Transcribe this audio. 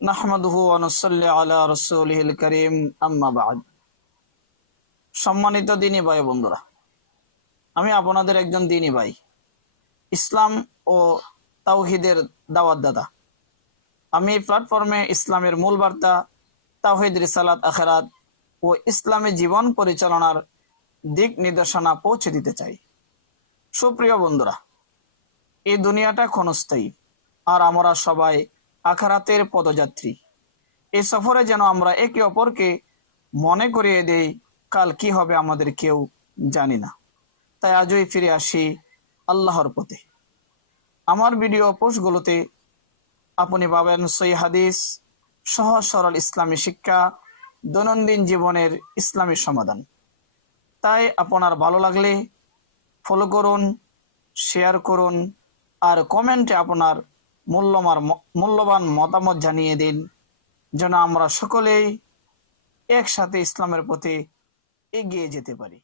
নাহমাদুহু ওয়া নুসাল্লি আলা রাসূলিহিল কারীম, আম্মা বা'দ। সম্মানিত দ্বীনী ভাই বন্ধুরা, আমি আপনাদের একজন দ্বীনী ভাই, ইসলাম ও তাওহীদের দাওয়াতদাতা। আমি এই প্ল্যাটফর্মে ইসলামের মূল বার্তা, তাওহীদ, রিসালাত, আখিরাত ও ইসলামী জীবন পরিচালনার দিক নির্দেশনা পৌঁছে দিতে চাই। সুপ্রিয় বন্ধুরা, এই দুনিয়াটা ক্ষণস্থায়ী, আর আমরা সবাই আখিরাতের পদযাত্রী। এই সফরে যেন আমরা একে অপরকে মনে করিয়ে দেই, কাল কি হবে আমাদের কেউ জানি না। তাই আজই ফিরে আসি আল্লাহর পথে। আমার ভিডিও পোস্টগুলোতে আপনি পাবেন সহিহ হাদিস, সহজ সরল ইসলামী শিক্ষা, দৈনন্দিন জীবনের ইসলামী সমাধান। তাই আপনার ভালো লাগলে ফলো করুন, শেয়ার করুন, আর কমেন্টে আপনার মূল্যবান মতামত জানিয়ে দিন, যেন আমরা সকলেই একসাথে ইসলামের পথে এগিয়ে যেতে পারি।